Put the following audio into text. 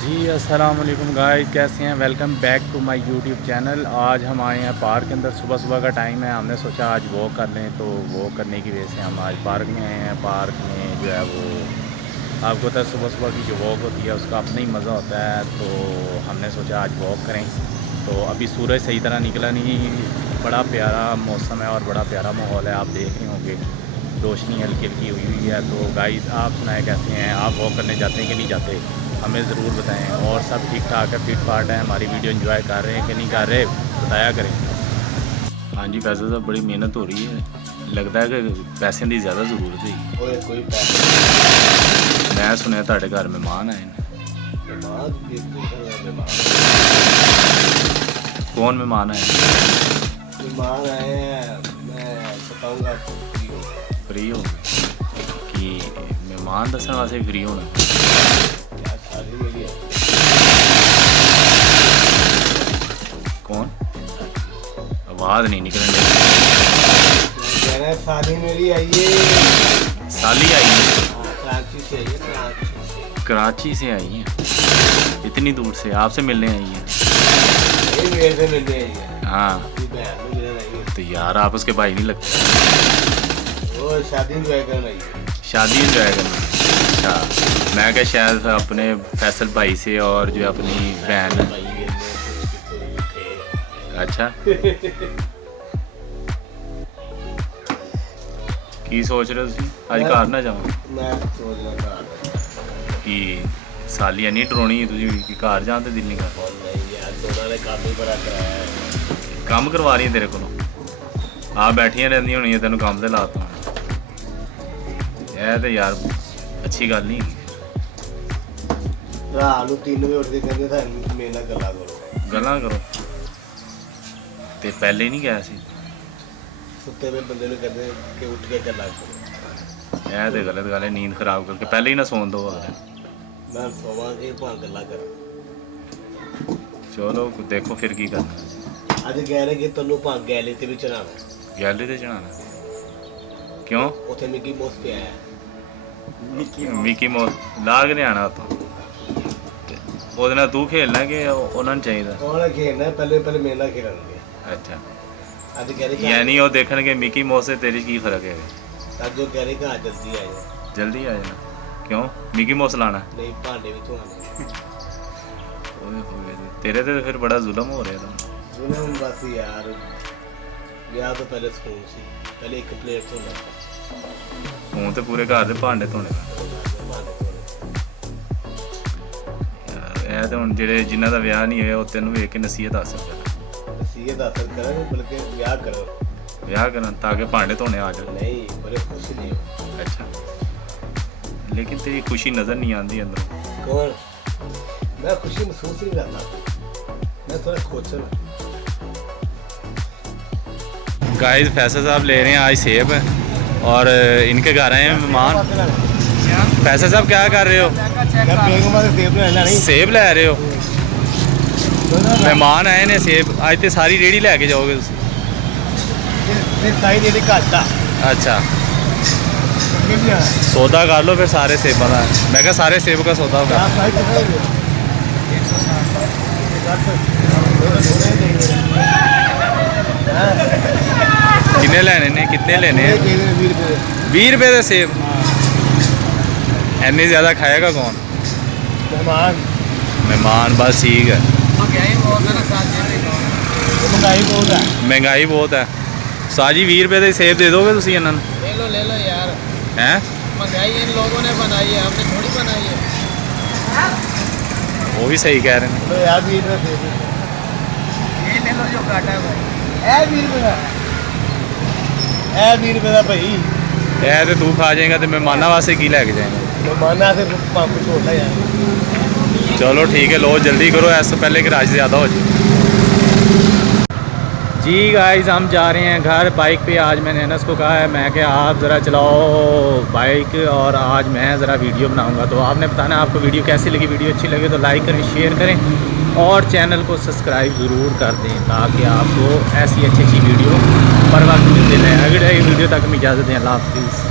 जी अस्सलाम वालेकुम गाइस, कैसे हैं। Welcome back to my YouTube channel. आज हम आए हैं पार्क के अंदर। सुबह सुबह का टाइम है, हमने सोचा आज वॉक कर लें, तो वॉक करने की वजह से हम आज पार्क में आए हैं। पार्क में जो है वो आपको पता है सुबह सुबह की जो वॉक होती है उसका अपना ही मज़ा होता है, तो हमने सोचा आज वॉक करें। तो अभी सूरज सही तरह निकला नहीं, बड़ा प्यारा मौसम है और बड़ा प्यारा माहौल है, आप देख रहे होंगे रोशनी हल्की हल्की हुई है। तो गाइस आप सुनाएं कैसे हैं, आप वॉक करने जाते हैं कि नहीं जाते, हमें ज़रूर बताएं। और सब ठीक ठाक है, फिट फाट है, हमारी वीडियो एंजॉय कर रहे हैं कि नहीं कर रहे, बताया करें। हाँ जी फैसल साहब, बड़ी मेहनत हो रही है, लगता है कि पैसे की ज़्यादा ज़रूरत है। कोई पैसे मैं सुनया ਤੁਹਾਡੇ घर मेहमान आए हैं। कौन मेहमान आए हैं? मेहमान आए हैं, मैं बताऊंगा फ्री हो कि मेहमान दसन वास्ते फ्री होना। क्या शादी मेरी है। कौन? आवाज़ नहीं निकलने मैं कह रहा शादी मेरी आई है। साली आई है, कराची से आई है। कराची से आई हैं, इतनी दूर से आपसे मिलने आई हैं। मेरे से मिलने आई है। हाँ बहन में मिलने आई है। तो यार आप उसके भाई नहीं लगते। वो शादी इंजॉय करने आई है। शादी इंजॉय करना। अच्छा, मैं क्या शायद अपने फैसल भाई से और जो अपनी बहन। अच्छा की सोच रहे हो तुसीं? अज घर ना जाओ मैं सोच रहा कि सालियां नहीं डराउणी तुसीं कि घर जान ते दिल नहीं कर। नहीं यार, दोनों ने काम ही बड़ा कराया है। काम करवा रही तेरे को आप बैठियां रहंदी होनी तेन काम ते लाता यह तो यार अच्छी गल नहीं। रात ਨੂੰ 3 ਵਜੇ ਉੱਠ ਕੇ ਕਹਿੰਦੇ ਸਾਨੂੰ ਮੇਰੇ ਨਾਲ ਗੱਲਾਂ ਕਰੋ। गल्लां करो ते पहले नहीं गया सी। ਸੁੱਤੇ ਹੋਏ ਬੰਦੇ ਨੂੰ ਕਹਿੰਦੇ ਕਿ ਉੱਠ ਕੇ ਗੱਲਾਂ ਕਰੋ। यह तो गलत गल है, नींद खराब करके पहले ही ना सोन दो। ਮੈਂ ਸੋਵਾਂਗੇ ਭਾਂ ਗੱਲਾਂ ਕਰਾਂ। चलो देखो फिर की करना। ਅੱਜ ਕਹਿ ਰਹੇ ਕਿ ਤੈਨੂੰ ਭਾਂ ਗੈਲੀ ਤੇ ਵੀ ਚੜਾਣਾ। गैलरी ते चढ़ाना क्यों? ਉੱਥੇ ਮਿੱਕੀ ਮੌਸ ਪਿਆ ਹੈ। मिकी मौस लाग नहीं आना तो ਉਹਦੇ ਨਾਲ ਤੂੰ ਖੇਲਣਾ ਕਿ ਉਹਨਾਂ ਨੂੰ ਚਾਹੀਦਾ? ਉਹਨਾਂ ਖੇਡਣਾ ਪਹਿਲੇ ਮੇਰੇ ਨਾਲ ਖੇਡਣਗੇ। ਅੱਛਾ, ਅੱਜ ਕਹਿ ਰਹੇ ਯਾਨੀ ਉਹ ਦੇਖਣਗੇ ਮਿਕੀ ਮੌਸ ਤੇ ਤੇਰੀ ਕੀ ਫਰਕ ਹੈ। ਅੱਜ ਉਹ ਕਹਿ ਰਹੇ ਕਿ ਅੱਜ ਜਲਦੀ ਆ ਜਾਓ। ਜਲਦੀ ਆ ਜਾਣਾ ਕਿਉਂ? ਮਿਕੀ ਮੌਸ ਲਾਣਾ? ਨਹੀਂ, ਭਾਂਡੇ ਵੀ ਧੋਣੇ। ਓਏ ਹੋਏ, ਤੇਰੇ ਤੇ ਫਿਰ ਬੜਾ ਜ਼ੁਲਮ ਹੋ ਰਿਹਾ ਤਾਂ। ਜ਼ੁਲਮ ਬਸ ਯਾਰ, ਵਿਆਹ ਤੋਂ ਪਹਿਲੇ ਸਕੂਨ ਸੀ, ਪਹਿਲੇ ਇੱਕ ਪਲੇਟ ਧੋਣਾ। ਹੁਣ ਤੇ ਪੂਰੇ ਘਰ ਦੇ ਭਾਂਡੇ ਧੋਣੇ। ਇਹ ਤਾਂ ਹੁਣ ਜਿਹੜੇ ਜਿਨ੍ਹਾਂ ਦਾ ਵਿਆਹ ਨਹੀਂ ਹੋਇਆ ਉਹ ਤੈਨੂੰ ਵੇਖ ਕੇ ਨਸੀਹਤ ਹਾਸਲ ਕਰ। ਨਸੀਹਤ ਹਾਸਲ ਕਰਾਂਗੇ, ਬਲਕਿ ਵਿਆਹ ਕਰੋ। ਵਿਆਹ ਕਰਨ ਤਾਂ ਕਿ ਭਾਂਡੇ ਧੋਣੇ ਆ ਜਾਣ। ਨਹੀਂ, ਬੜੇ ਖੁਸ਼ ਨਹੀਂ ਹੋ। ਅੱਛਾ, ਲੇਕਿਨ ਤੇਰੀ ਖੁਸ਼ੀ ਨਜ਼ਰ ਨਹੀਂ ਆਉਂਦੀ ਅੰਦਰੋਂ। ਕੌਣ? मैं खुशी महसूस नहीं करता, मैं थोड़ा खोचल। गाइस फैसल साहब ले रहे हैं आज सेब और इनके घर आए हैं मेहमान। फैसल साहब क्या कर रहे हो? सेब लै रहे हो? मेहमान आए ने सेब आज तो सारी रेहड़ी लैके जाओगे अच्छा, सौदा कर लो फिर सारे सेबों का। मैं क्या सारे सेब का सौदा होगा। कितने लेने ने? कितने लेने हैं? 20 रुपये के सेब। इन्नी ज़्यादा खाएगा कौन? मेहमान बस ठीक है। महंगाई बहुत है। साजी 20 रुपये के सेब दे दोगे तुम इन्होंने? ले लो यार। हैं? महंगाई इन लोगों ने बनाई है, हमने थोड़ी बनाई है। वो भी सही कह रहे हैं। लो यार, 20 रुपये ये ले लो जो काटा है भाई। 20 रुपये का, 20 रुपये का भाई। यह तो तू खा जाएगा तो मेहमाना वास्ते की लैके जाएगा? मेहमाना से कुछ होता यार। चलो ठीक है, लो जल्दी करो, ऐसे पहले कि रश ज़्यादा हो जाए। जी गाइस हम जा रहे हैं घर बाइक पे। आज मैंने अनस को कहा है, मैं कि आप ज़रा चलाओ बाइक और आज मैं ज़रा वीडियो बनाऊंगा। तो आपने बताना आपको वीडियो कैसी लगी। वीडियो अच्छी लगे तो लाइक करें, शेयर करें और चैनल को सब्सक्राइब ज़रूर कर दें ताकि आपको ऐसी अच्छी वीडियो पर वक्त मिलती रहे। अगले वीडियो तक में इजाज़त दें। अल्लाह हाफ़िज़।